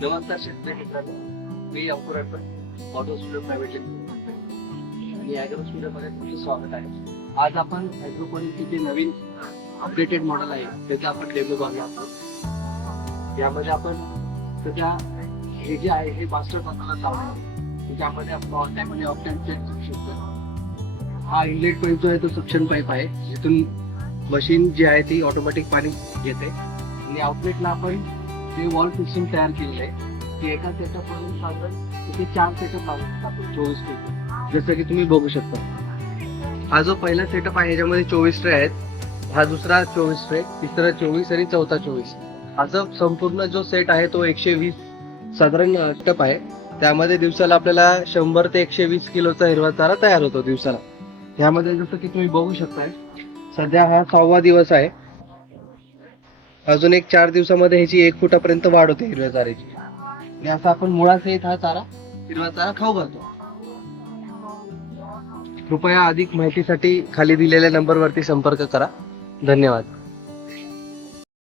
नमस्कार शेतकरी मित्रांनो मी Ankur auto studio private limited आणि ऍग्रो स्टुडिओमध्ये तुमचं स्वागत आहे. आज आपण ॲग्रोपॉनिकचे जे नवीन अपडेटेड मॉडेल आहे त्याचं आपण डेमो बघणार आहोत यामध्ये आपण सध्या हे जे आहे हे मास्टर कंट्रोलर लावणार त्यामध्ये आपण ऑन टाइम आणि चेक करू शकतो. हा इनलेट पाईप जो आहे तो सक्शन पाईप आहे. जिथून मशीन जी आहे ती ऑटोमॅटिक पाणी घेते. आणि आउटलेटला आपण ते वॉल सिस्टम तयार केलेलं आहे ते एका सेटअप मधून साधारण तिथे चार सेटअप लागतात चोवीस ट्रे जसं की तुम्ही बघू शकता. हा जो पहिला सेटअप आहे याच्यामध्ये चोवीस ट्रे आहेत. हा दुसरा चोवीस ट्रे तिसरा चोवीस आणि चौथा चोवीस. असा संपूर्ण जो सेट आहे तो एकशे वीस साधारण टप आहे. त्यामध्ये दिवसाला आपल्याला शंभर ते एकशे वीस किलोचा हिरवा चारा तयार होतो दिवसाला. ह्यामध्ये जसं की तुम्ही बघू शकताय सध्या हा सहावा दिवस आहे. अजून एक चार दिवसामध्ये ह्याची एक फुटापर्यंत वाढ होते हिरव्या चाऱ्याची. आणि असा आपण मुळासहित हा चारा हिरवा चारा खाऊ घालतो. कृपया अधिक माहितीसाठी खाली दिलेल्या नंबरवरती संपर्क करा. धन्यवाद.